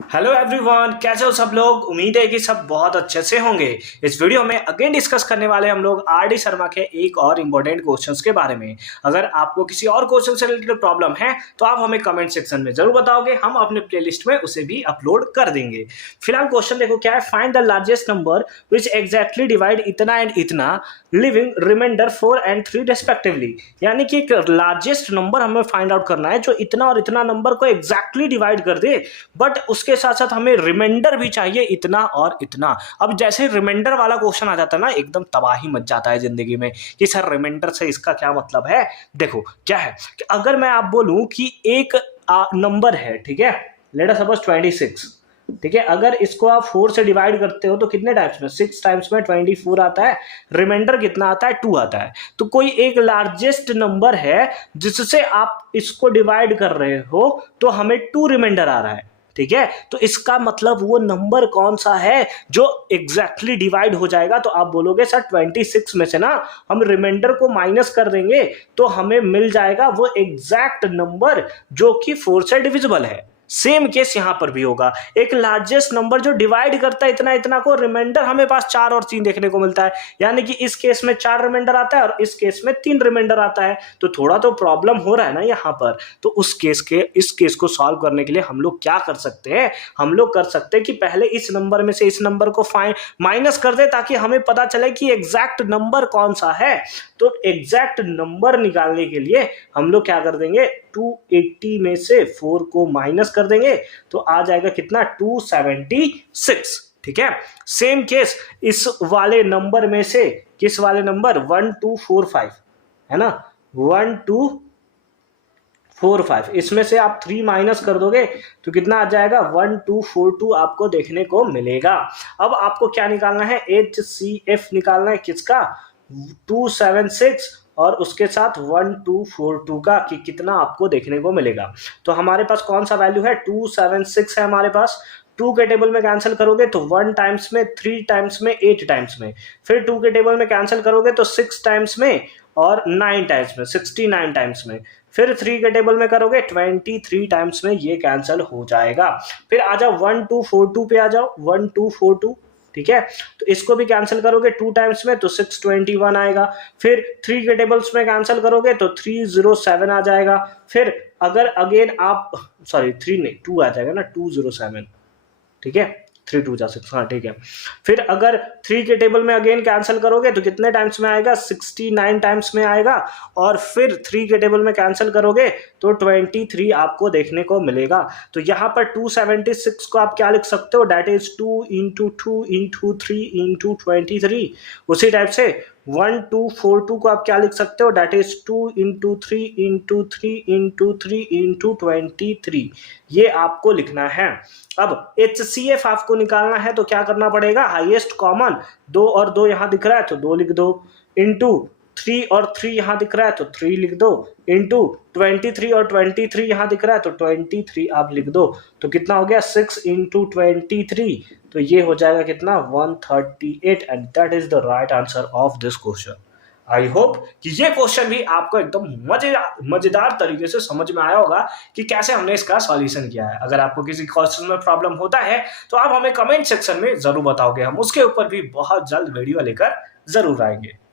Hello everyone, कैसे हो सब लोग। उम्मीद है कि सब बहुत अच्छे से होंगे। इस वीडियो में अगेन डिस्कस करने वाले हम लोग आरडी शर्मा के एक और इम्पोर्टेंट क्वेश्चंस के बारे में। अगर आपको किसी और क्वेश्चन से रिलेटेड प्रॉब्लम है तो आप हमें कमेंट सेक्शन में जरूर बताओगे, हम अपने प्लेलिस्ट में उसे भी अपलोड कर देंगे। फिलहाल क्वेश्चन देखो क्या है। Find the largest number which exactly divide इतना एंड इतना लिविंग रिमाइंडर 4 and 3 रेस्पेक्टिवली। यानी कि एक लार्जेस्ट नंबर हमें फाइंड आउट करना है जो इतना और इतना नंबर को एग्जैक्टली डिवाइड कर दे, बट उसके साथ साथ हमें रिमाइंडर भी चाहिए इतना और इतना। अब जैसे रिमाइंडर वाला क्वेश्चन आ जाता है ना, एकदम तबाही मच जाता है जिंदगी में कि सर रिमाइंडर से इसका क्या मतलब है। देखो क्या है कि अगर मैं आप बोलूं कि एक नंबर है, ठीक है, लेट अस सपोज 26, ठीक है, अगर इसको आप 4 से डिवाइड करते हो तो कितने टाइम्स में, 6 टाइम्स में 24 आता है। रिमाइंडर कितना आता है, 2 आता है। तो कोई एक लार्जेस्ट नंबर है जिससे आप इसको डिवाइड कर रहे हो तो हमें 2 रिमाइंडर आ रहा है, ठीक है। तो इसका मतलब वो नंबर कौन सा है जो एग्जैक्टली डिवाइड हो जाएगा। तो आप बोलोगे सर 26 में से ना हम रिमाइंडर को माइनस कर देंगे तो हमें मिल जाएगा वो एग्जैक्ट नंबर जो कि 4 से डिविजिबल है। सेम केस यहां पर भी होगा। एक लार्जेस्ट नंबर जो डिवाइड करता है इतना इतना को, रिमाइंडर हमें पास 4 और 3 देखने को मिलता है। यानी कि इस केस में 4 रिमाइंडर आता है और इस केस में 3 रिमाइंडर आता है। तो थोड़ा तो प्रॉब्लम हो रहा है ना यहां पर। तो इस केस को सॉल्व करने के लिए हम लोग क्या कर सकते हैं, हम लोग कर सकते हैं कि पहले इस नंबर में से इस नंबर को माइनस कर दे ताकि हमें पता चले कि एग्जैक्ट नंबर कौन सा है। तो एग्जैक्ट नंबर निकालने के लिए हम लोग क्या कर देंगे, 280 में से 4 को माइनस कर देंगे तो आ जाएगा कितना, 276, ठीक है। सेम केस इस वाले नंबर में से, किस वाले नंबर, 1245 है ना, 1245, इसमें से आप 3 माइनस कर दोगे तो कितना आ जाएगा, 1242 आपको देखने को मिलेगा। अब आपको क्या निकालना है, HCF निकालना है किसका, 276 और उसके साथ 1242 का कि कितना आपको देखने को मिलेगा। तो हमारे पास कौन सा वैल्यू है, 276 है हमारे पास। 2 के टेबल में कैंसिल करोगे तो 1 टाइम्स में, 3 टाइम्स में, 8 टाइम्स में, फिर 2 के टेबल में कैंसिल करोगे तो 6 टाइम्स में और 9 टाइम्स में, 69 टाइम्स में, फिर 3 के टेबल में करोगे 23 टाइम्स में, ये कैंसिल हो जाएगा। फिर आ जाओ 1242 पे आ जाओ, 1242, ठीक है। तो इसको भी कैंसिल करोगे 2 टाइम्स में तो 621 आएगा। फिर 3 के टेबल्स में कैंसिल करोगे तो 307 आ जाएगा। फिर अगर अगेन आप, सॉरी 3 नहीं 2 आ जाएगा ना, 207, ठीक है, 3 2 जा 6, हाँ ठीक है। फिर अगर 3 के टेबल में अगेन कैंसिल करोगे तो कितने टाइम्स में आएगा, 69 टाइम्स में आएगा। और फिर 3 के टेबल में कैंसिल करोगे तो 23 आपको देखने को मिलेगा। तो यहाँ पर 276 को आप क्या लिख सकते हो, date is 2 into 2 into 3 into 23। उसी टाइप से 1242 को आप क्या लिख सकते हो, date is 2 into 3 into 3 into 3 into 23। ये आपको लिखना है। अब HCF आपको निकालना है तो क्या करना पड़ेगा, हाईएस्ट कॉमन 2 और 2 यहां दिख रहा है तो 2 लिख दो, इंटू 3 और 3 यहां दिख रहा है तो 3 लिख दो, इंटू 23 और 23 यहां दिख रहा है तो 23 आप लिख दो। तो कितना हो गया, 6 इंटू 23, तो ये हो जाएगा कितना, 138। And that is the right answer of this question. I hope कि ये क्वेश्चन भी आपको एकदम मजेदार तरीके से समझ में आया होगा कि कैसे हमने इसका सॉल्यूशन किया है। अगर आपको किसी क्वेश्चन में प्रॉब्लम होता है तो आप हमें कमेंट सेक्शन में जरूर बताओगे, हम उसके ऊपर भी बहुत जल्द वीडियो लेकर जरूर आएंगे।